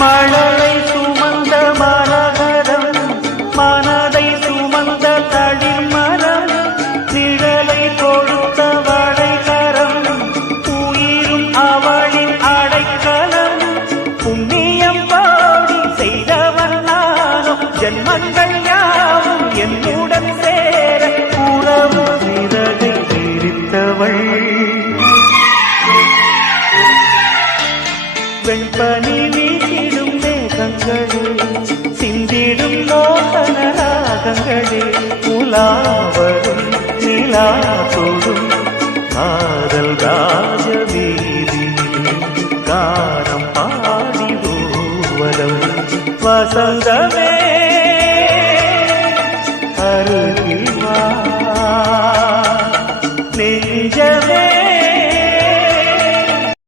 மழலை சுமந்த மரகதம் மனதை சுமந்த தளிர்மரம் நிழலை கொடுத்த வளைகரம் உயிரும் அவளின் அடைக்கலம் புண்ணியம் பாடி செய்தவன் நானும் ஜென்மங்கள் யாவும் என்னுடன் சேர உறவு சிறகை விரித்தவள் வெண்பனி வீசிடும் மேகங்களே சிந்திடும் மோகன ராகங்களே உலாவரும் நிலா தொடும் காதல் ராஜவீ